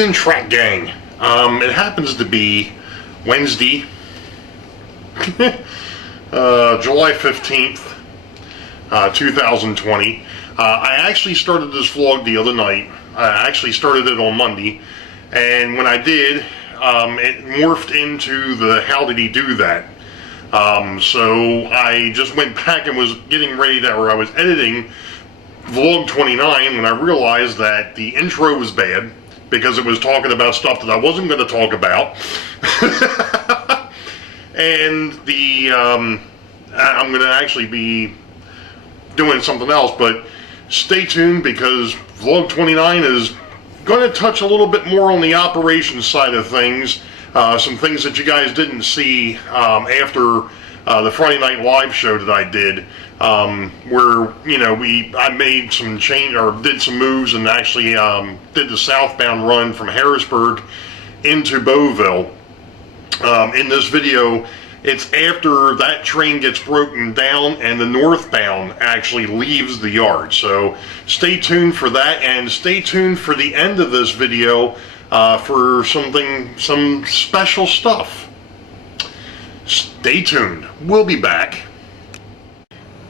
evening, track gang. It happens to be Wednesday, July 15th, 2020. I actually started this vlog the other night. I actually started it on Monday, and when I did, it morphed into the how did he do that. So I just went back and was getting ready to, or I was editing vlog 29 when I realized that the intro was bad because it was talking about stuff that I wasn't going to talk about. And I'm going to actually be doing something else, but stay tuned because vlog 29 is going to touch a little bit more on the operations side of things. Some things that you guys didn't see after the Friday Night Live show that I did, where I made some change or did some moves and actually did the southbound run from Harrisburg into Boeville. In this video, it's after that train gets broken down and the northbound actually leaves the yard. So stay tuned for that, and stay tuned for the end of this video for some special stuff. Stay tuned. We'll be back.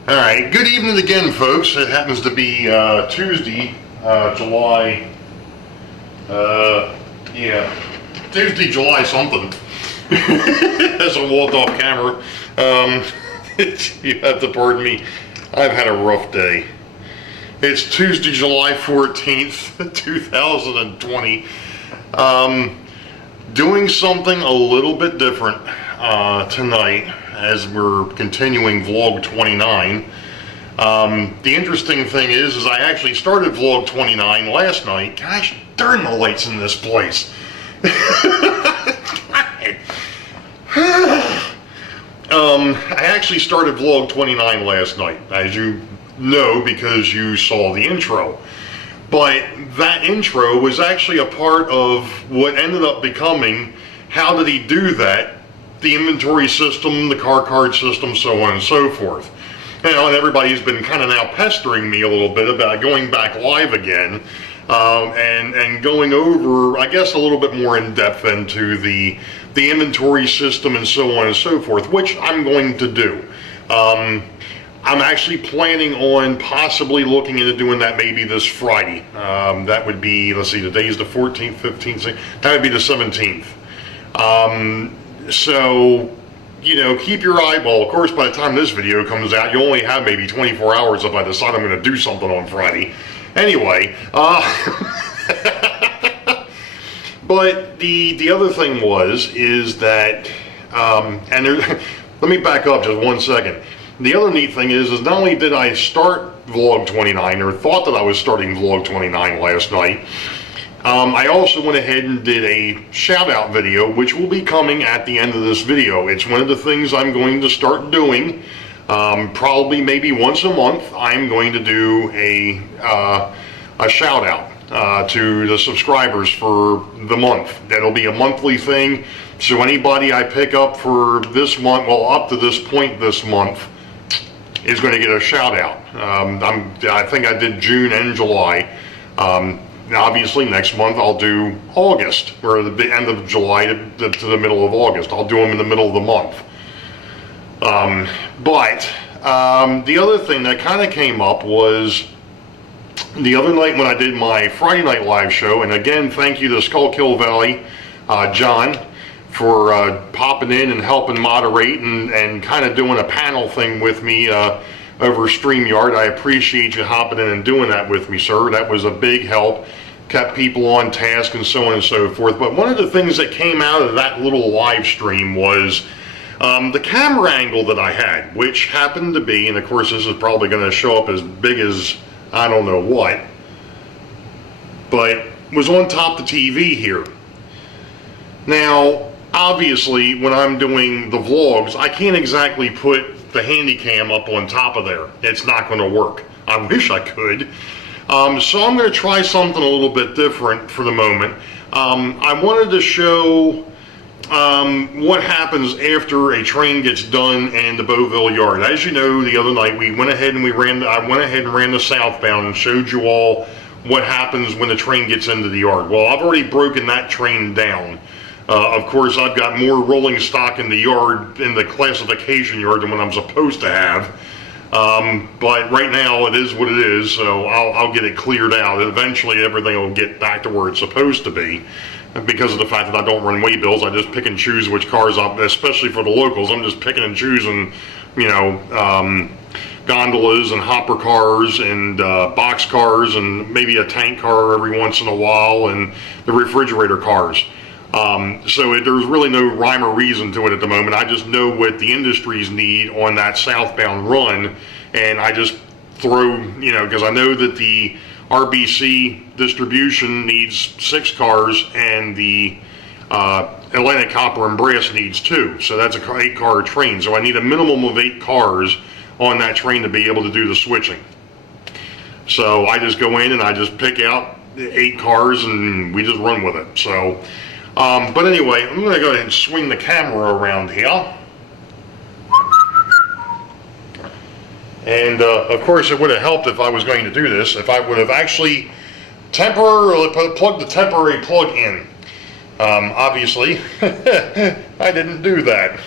Alright, good evening again, folks. It happens to be Tuesday, July, Tuesday, July something. As I walked off camera. You have to pardon me. I've had a rough day. It's Tuesday, July 14th, 2020. Doing something a little bit different tonight as we're continuing vlog 29. The interesting thing is I actually started vlog 29 last night. Gosh darn the lights in this place. I actually started vlog 29 last night, as you know, because you saw the intro. But that intro was actually a part of what ended up becoming How Did He Do That? The inventory system, the car card system, so on and so forth. And everybody's been kind of now pestering me a little bit about going back live again, and going over, I guess, a little bit more in depth into the inventory system and so on and so forth, which I'm going to do. I'm actually planning on possibly looking into doing that maybe this Friday. That would be, let's see, today's the 14th, 15th, 16th, that would be the 17th. So, keep your eyeball. Of course, by the time this video comes out, you only have maybe 24 hours if I decide I'm going to do something on Friday. Anyway, but the other thing is that, and let me back up just one second. The other neat thing is not only did I start vlog 29, or thought that I was starting vlog 29 last night, I also went ahead and did a shout out video, which will be coming at the end of this video. It's one of the things I'm going to start doing. Probably maybe once a month, I'm going to do a shout out to the subscribers for the month. That'll be a monthly thing. So anybody I pick up for this month, well, up to this point this month, is going to get a shout out. I think I did June and July. Obviously next month I'll do August, or the end of July to the middle of August. I'll do them in the middle of the month. But the other thing that kind of came up was the other night when I did my Friday Night Live show, and again, thank you to Schuylkill Valley, John, for popping in and helping moderate and kind of doing a panel thing with me over StreamYard. I appreciate you hopping in and doing that with me, sir. That was a big help. Kept people on task and so on and so forth. But one of the things that came out of that little live stream was the camera angle that I had, which happened to be, and of course this is probably going to show up as big as I don't know what, but was on top of the TV here. Now, obviously, when I'm doing the vlogs, I can't exactly put the handy cam up on top of there. It's not going to work. I wish I could. So I'm going to try something a little bit different for the moment. I wanted to show what happens after a train gets done in the Boeville yard. As you know, the other night we went ahead and I went ahead and ran the southbound and showed you all what happens when the train gets into the yard. Well, I've already broken that train down. Of course, I've got more rolling stock in the yard, in the classification yard, than what I'm supposed to have. But right now it is what it is, so I'll get it cleared out. Eventually everything will get back to where it's supposed to be. Because of the fact that I don't run waybills, I just pick and choose which cars, especially for the locals, I'm just picking and choosing, you know, gondolas and hopper cars and box cars and maybe a tank car every once in a while and the refrigerator cars. So there's really no rhyme or reason to it at the moment. I just know what the industries need on that southbound run, and I just throw, you know, because I know that the RBC distribution needs 6 cars and the Atlantic Copper and Brass needs 2. So that's a 8-car train. So I need a minimum of 8 cars on that train to be able to do the switching. So I just go in and I just pick out 8 cars and we just run with it. So, but anyway, I'm going to go ahead and swing the camera around here. And of course, it would have helped if I was going to do this, if I would have actually temporarily plugged the temporary plug in. Obviously, I didn't do that.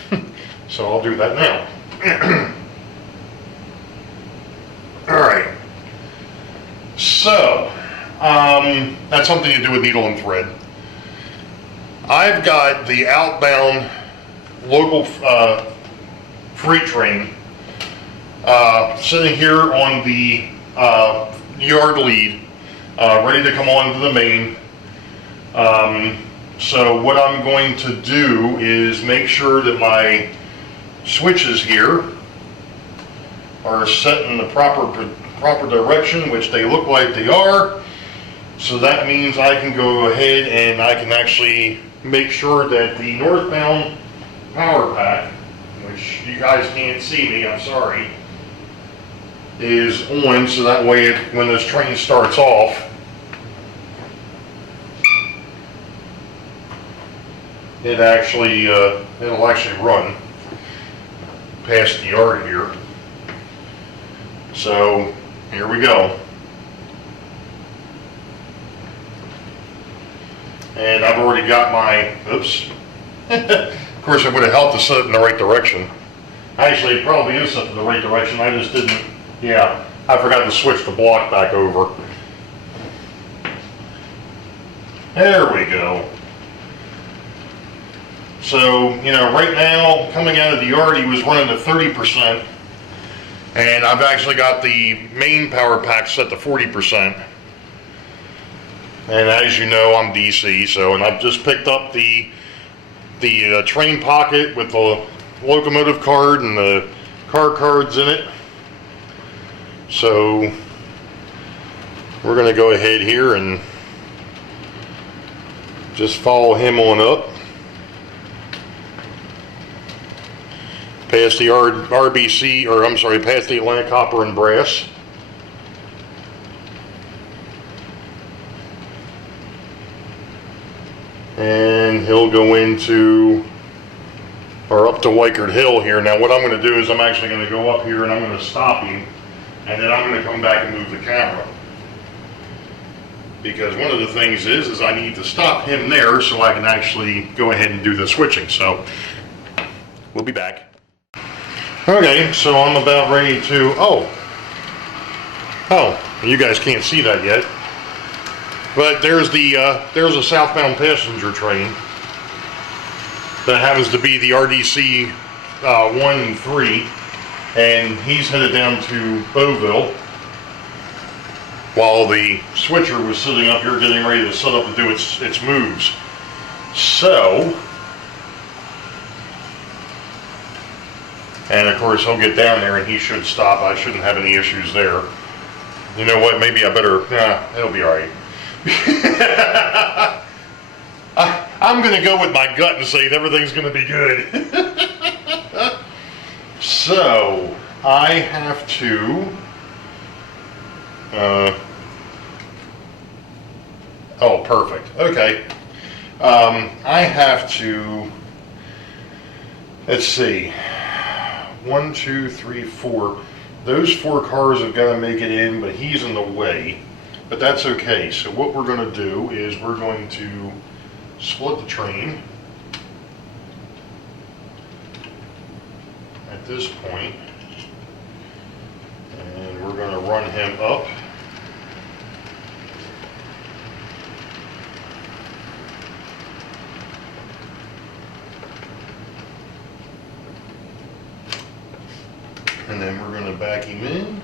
So I'll do that now. Alright. So, that's something to do with needle and thread. I've got the outbound local freight train sitting here on the yard lead, ready to come on to the main. So what I'm going to do is make sure that my switches here are set in the proper direction, which they look like they are. So that means I can go ahead and I can actually make sure that the northbound power pack, which you guys can't see me, I'm sorry, is on, so that way when this train starts off, it'll actually run past the yard here. So here we go. And I've already got my, oops. Of course it would have helped to set it in the right direction. Actually, it probably is set in the right direction, I just didn't, yeah, I forgot to switch the block back over. There we go. So, you know, right now, coming out of the yard, he was running to 30%. And I've actually got the main power pack set to 40%. And as you know, I'm DC, so, and I've just picked up the train pocket with the locomotive card and the car cards in it. So we're going to go ahead here and just follow him on up past the RBC, or I'm sorry, past the Atlantic Copper and Brass. And he'll go into, or up to Wykert Hill here. Now what I'm going to do is I'm actually going to go up here and I'm going to stop him, and then I'm going to come back and move the camera. Because one of the things is I need to stop him there so I can actually go ahead and do the switching. So we'll be back. Okay, so I'm about ready to, oh, you guys can't see that yet. But there's a southbound passenger train that happens to be the RDC 1 and 3, and he's headed down to Boeville while the switcher was sitting up here getting ready to set up to do its moves. So, and of course he'll get down there and he should stop. I shouldn't have any issues there. You know what, maybe I better, it'll be alright. I'm going to go with my gut and say everything's going to be good. So, I have to, oh, perfect. Okay. I have to, let's see, 1, 2, 3, 4. Those 4 cars have got to make it in, but he's in the way. but that's okay. So what we're going to do is we're going to split the train at this point, and we're going to run him up. And then we're going to back him in.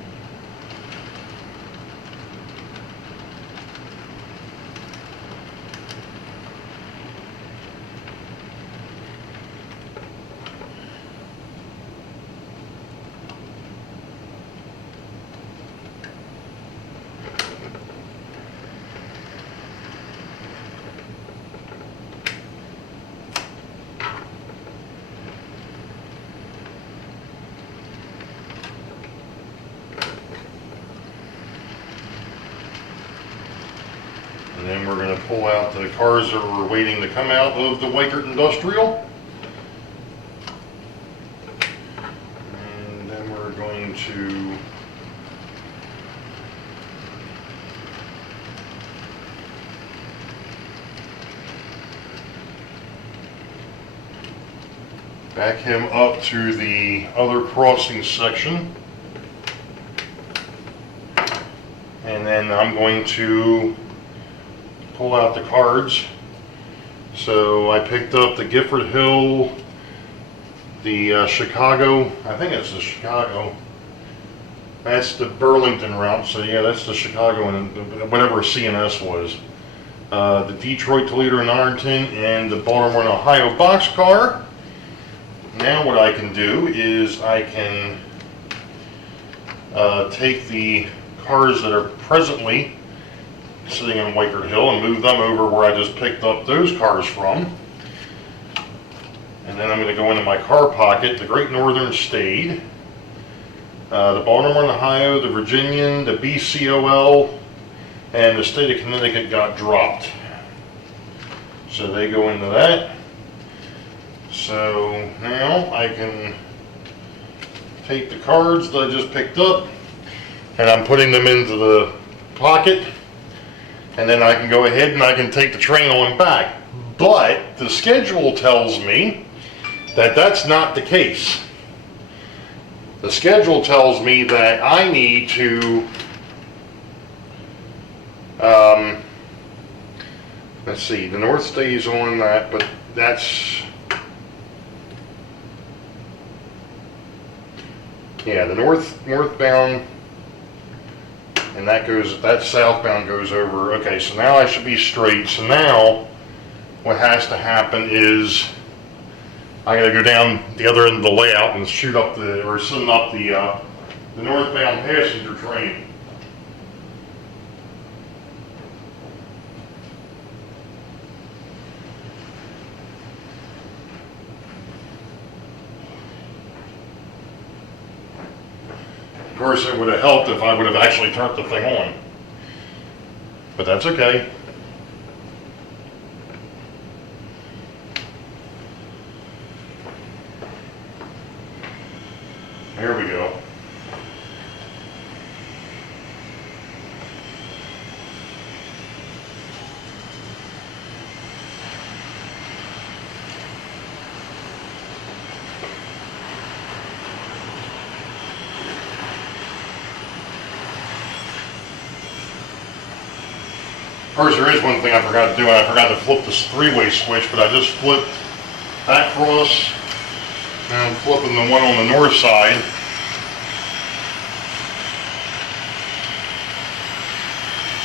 And then we're going to pull out the cars that are waiting to come out of the Weichert Industrial. And then we're going to back him up to the other crossing section. And then I'm going to pull out the cards. So I picked up the Gifford Hill, the Chicago, I think it's the Chicago. That's the Burlington route, so yeah, that's the Chicago and whatever CNS was. The Detroit, Toledo, and Ironton, and the Baltimore and Ohio boxcar. Now what I can do is I can take the cars that are presently sitting on Weichert Hill and move them over where I just picked up those cars from. And then I'm going to go into my car pocket. The Great Northern stayed. The Baltimore and Ohio, the Virginian, the BCOL, and the state of Connecticut got dropped. So they go into that. So now I can take the cards that I just picked up and I'm putting them into the pocket. And then I can go ahead and I can take the train on back. But the schedule tells me that that's not the case. The schedule tells me that I need to, let's see, the north stays on that, but that's, yeah, the northbound, and that southbound goes over. Okay, so now I should be straight. So now what has to happen is I gotta go down the other end of the layout and send up the northbound passenger train. Of course, it would have helped if I would have actually turned the thing on, but that's okay. Here we go. Of course, there is one thing I forgot to do, and I forgot to flip this three-way switch, but I just flipped that cross. Now I'm flipping the one on the north side.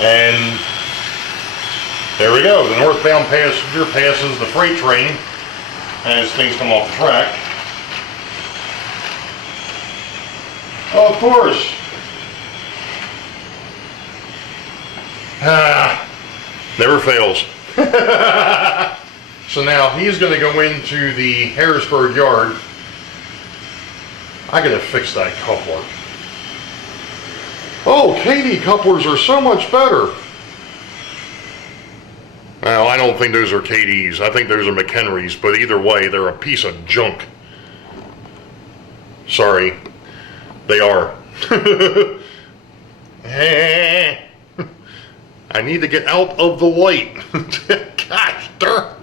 And there we go. The northbound passenger passes the freight train as things come off the track. Oh, of course. Never fails. So now he's going to go into the Harrisburg yard. I gotta fix that coupler. Oh, KD couplers are so much better. Well, I don't think those are KDs. I think those are McHenrys, but either way, they're a piece of junk. Sorry, they are. I need to get out of the light. Gosh darn.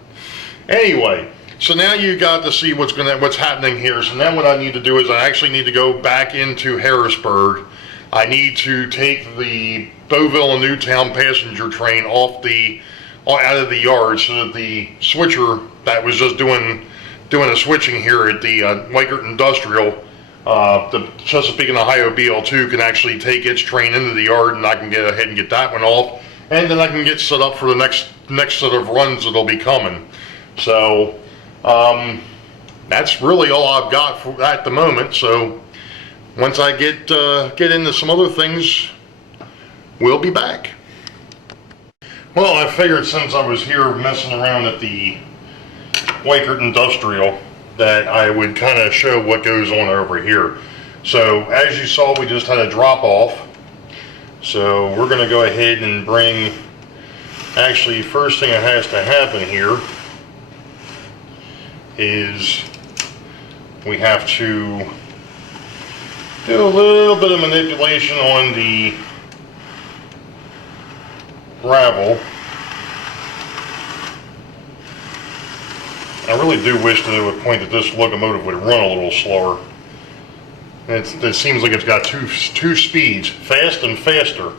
Anyway, so now you got to see what's happening here. So now what I need to do is I actually need to go back into Harrisburg. I need to take the Boeville and Newtown passenger train out of the yard so that the switcher that was just doing the switching here at the Weikert Industrial, the Chesapeake and Ohio BL2 can actually take its train into the yard, and I can get ahead and get that one off, and then I can get set up for the next set of runs that'll be coming. So that's really all I've got for at the moment. So once I get into some other things, we'll be back. Well, I figured since I was here messing around at the Weikert Industrial that I would kind of show what goes on over here. So as you saw, we just had a drop off. So we're going to go ahead and bring, actually first thing that has to happen here is we have to do a little bit of manipulation on the gravel. I really do wish that at a point that this locomotive would run a little slower. It seems like it's got two speeds, fast and faster.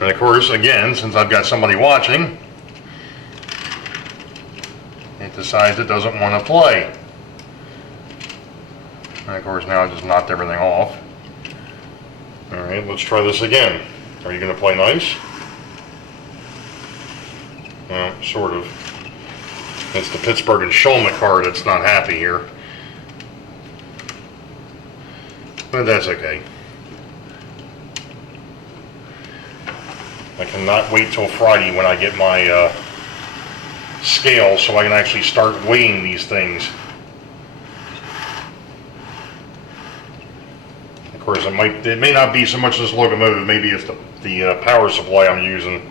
And of course, again, since I've got somebody watching, it decides it doesn't want to play. And of course now I just knocked everything off. Alright, let's try this again. Are you going to play nice? Well, sort of. It's the Pittsburgh and Shulman car that's not happy here. But that's okay. I cannot wait till Friday when I get my scale so I can actually start weighing these things. Of course, it may not be so much this locomotive, maybe it's the power supply I'm using.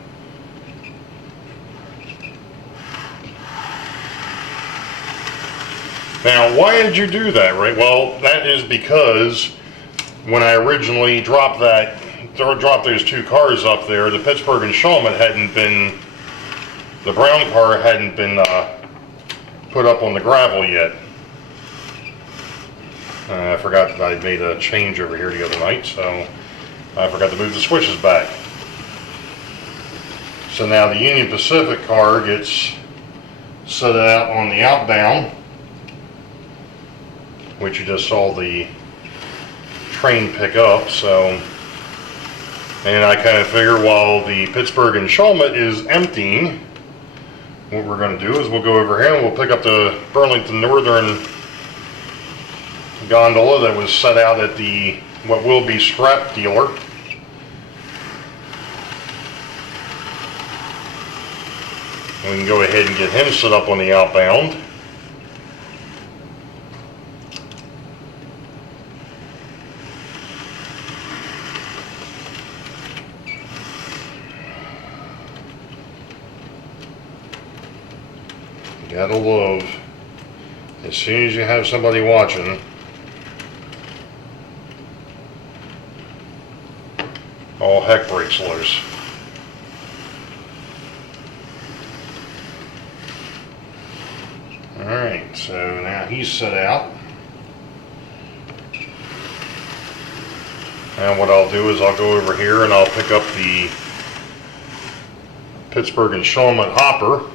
Now, why did you do that, right? Well, that is because when I originally dropped those two cars up there, the Pittsburgh and Shulman the brown car hadn't been put up on the gravel yet. I forgot that I made a change over here the other night, so I forgot to move the switches back. So now the Union Pacific car gets set out on the outbound, which you just saw the train pick up. So, and I kind of figure while the Pittsburgh and Shulman is emptying, what we're going to do is we'll go over here and we'll pick up the Burlington Northern gondola that was set out at the what will be scrap dealer. We can go ahead and get him set up on the outbound. You gotta love, as soon as you have somebody watching, all heck breaks loose. Alright, so now he's set out. And what I'll do is I'll go over here and I'll pick up the Pittsburgh and Shulman hopper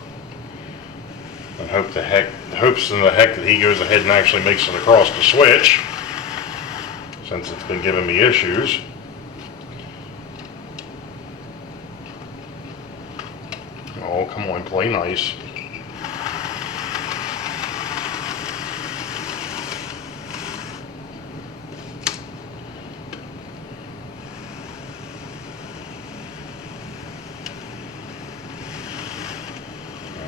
and hopes in the heck that he goes ahead and actually makes it across the switch, since it's been giving me issues. Oh, come on, play nice.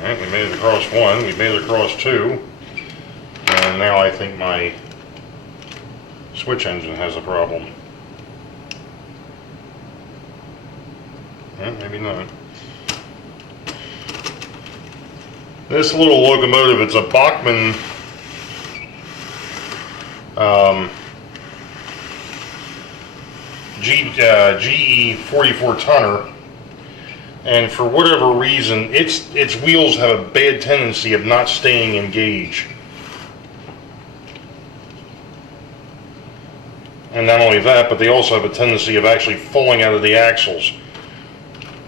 Alright, we made it across one, we made it across two, and now I think my switch engine has a problem. Maybe not. This little locomotive, it's a Bachmann GE 44 tonner, and for whatever reason, its wheels have a bad tendency of not staying in gauge. And not only that, but they also have a tendency of actually falling out of the axles,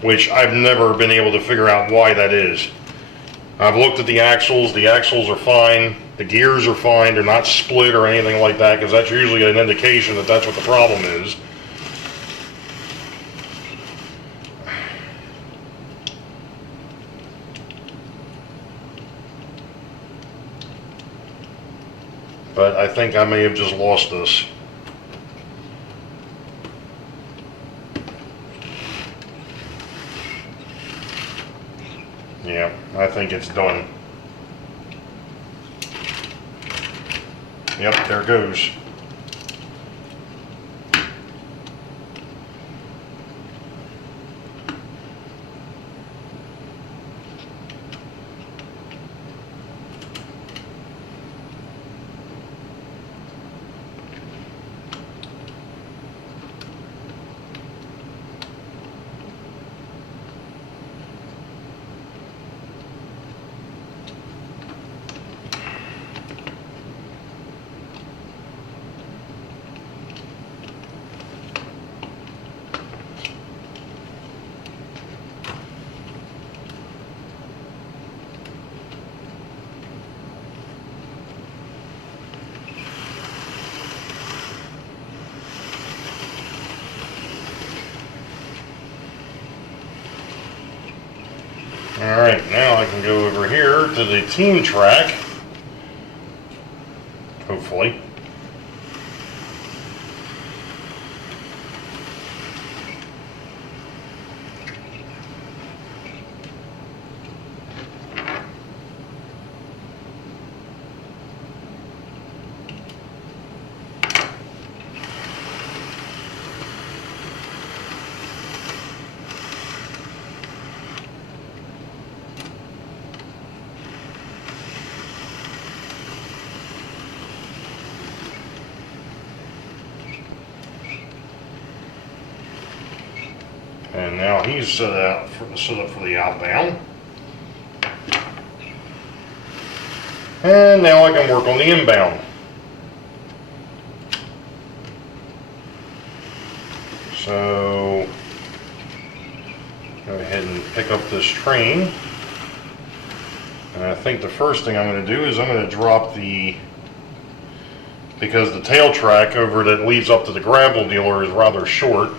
which I've never been able to figure out why that is. I've looked at the axles are fine, the gears are fine, they're not split or anything like that, because that's usually an indication that that's what the problem is. But I think I may have just lost this. Yeah, I think it's done. Yep, there it goes. Alright, now I can go over here to the team track, hopefully. And now he's set up for the outbound. And now I can work on the inbound. So go ahead and pick up this train. And I think the first thing I'm going to do is I'm going to drop because the tail track over that leads up to the gravel dealer is rather short.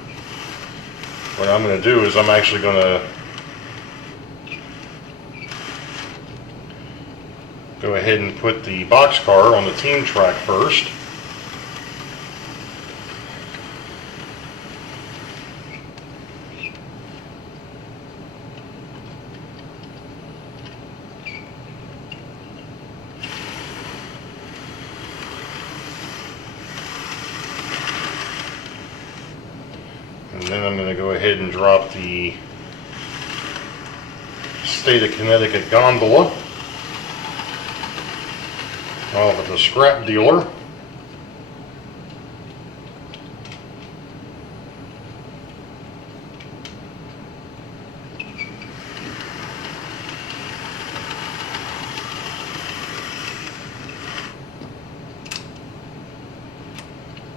What I'm going to do is I'm actually going to go ahead and put the boxcar on the team track first. And then I'm going to go ahead and drop the State of Connecticut gondola off at the scrap dealer.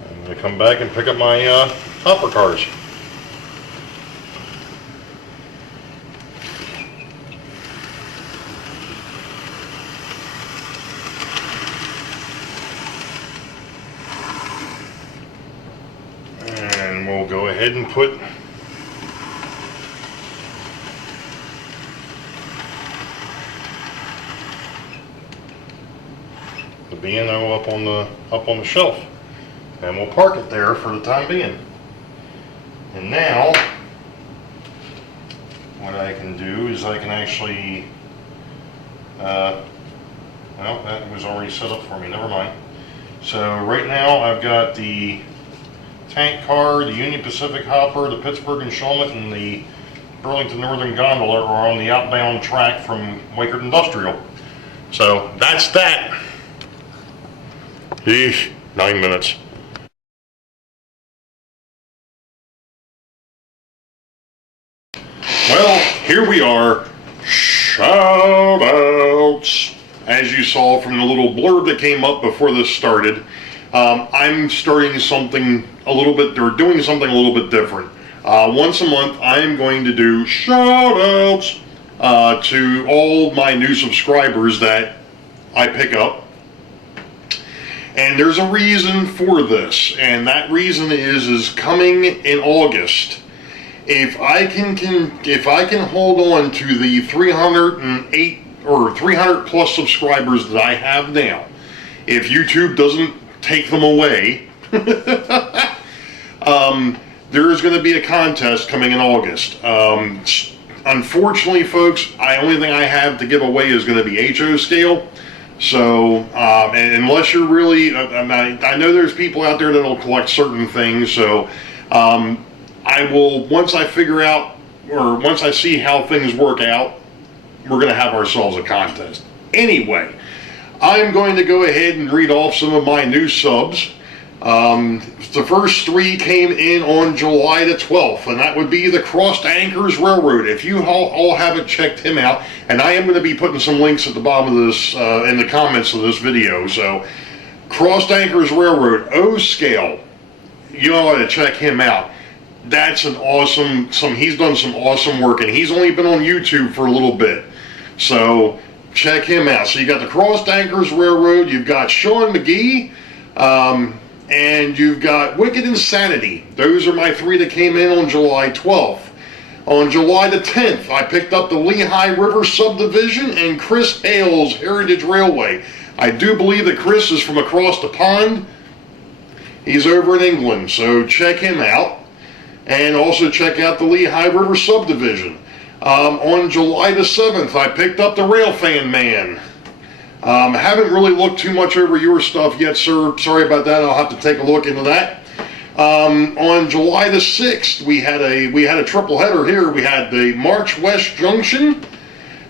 I'm going to come back and pick up my hopper cars. And we'll go ahead and put the B&O up on the shelf, and we'll park it there for the time being. And now what I can do is I can actually well, that was already set up for me, never mind. So right now I've got the tank car, the Union Pacific hopper, the Pittsburgh and Shawmut, and the Burlington Northern gondola are on the outbound track from Wakert Industrial. So that's that. Eesh, 9 minutes. here we are. Shout outs. As you saw from the little blurb that came up before this started, I'm starting something a little bit, or doing something a little bit different. Once a month, I am going to do shout outs to all my new subscribers that I pick up. And there's a reason for this, and that reason is coming in August. If I can hold on to the 308 or 300 plus subscribers that I have now, if YouTube doesn't take them away, there is going to be a contest coming in August. Unfortunately, folks, the only thing I have to give away is going to be HO scale. So, and unless you're really, I know there's people out there that'll collect certain things, so I will, once I figure out, or once I see how things work out, we're going to have ourselves a contest. Anyway, I'm going to go ahead and read off some of my new subs. The first 3 came in on July the 12th, and that would be the Crossed Anchors Railroad. If you all haven't checked him out, and I am going to be putting some links at the bottom of this, in the comments of this video, so Crossed Anchors Railroad, O scale, you ought to check him out. That's an awesome, he's done some awesome work, and he's only been on YouTube for a little bit, so check him out. So you got the Crossed Anchors Railroad, you've got Sean McGee, and you've got Wicked Insanity. Those are my 3 that came in on July 12th. On July the 10th, I picked up the Lehigh River Subdivision and Chris Hale's Heritage Railway. I do believe that Chris is from across the pond. He's over in England, so check him out. And also check out the Lehigh River Subdivision. On July the 7th, I picked up the Railfan Man. Haven't really looked too much over your stuff yet, sir. Sorry about that. I'll have to take a look into that. On July the 6th, we had a triple header here. We had the March West Junction,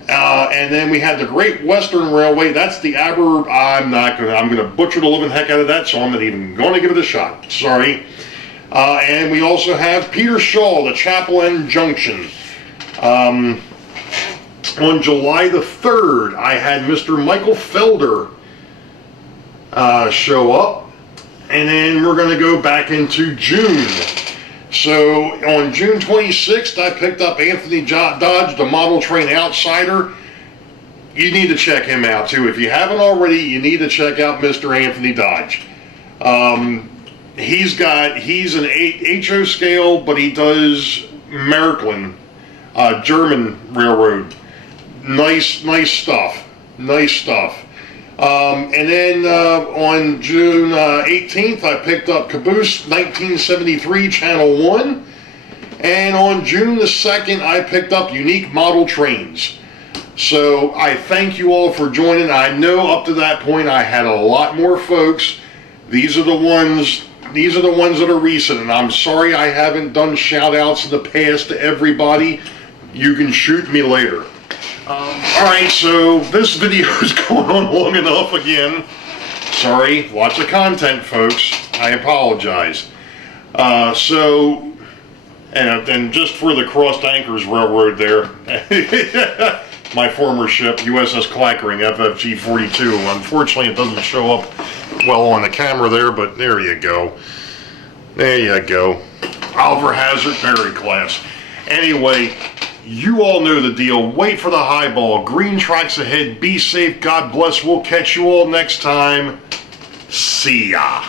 and then we had the Great Western Railway. That's the I'm gonna butcher the living heck out of that, so I'm not even going to give it a shot. Sorry. And we also have Peter Shaw, the Chapel End Junction. On July the 3rd, I had Mr. Michael Felder show up, and then we're going to go back into June. So on June 26th, I picked up Anthony Dodge, the Model Train Outsider. You need to check him out too. If you haven't already, you need to check out Mr. Anthony Dodge. He's an HO scale, but he does Märklin, German railroad. Nice stuff. And then on June 18th, I picked up Caboose 1973 Channel 1. And on June the 2nd, I picked up Unique Model Trains. So I thank you all for joining. I know up to that point I had a lot more folks. These are the ones that are recent, and I'm sorry I haven't done shout outs in the past to everybody. You can shoot me later. Alright, so this video is going on long enough again. Sorry, lots of content, folks. I apologize. And just for the Crossed Anchors Railroad there, my former ship, USS Clackering, FFG 42. Unfortunately, it doesn't show up well on the camera there, but there you go. There you go. Oliver Hazard, Perry class. Anyway, you all know the deal. Wait for the highball. Green tracks ahead. Be safe. God bless. We'll catch you all next time. See ya.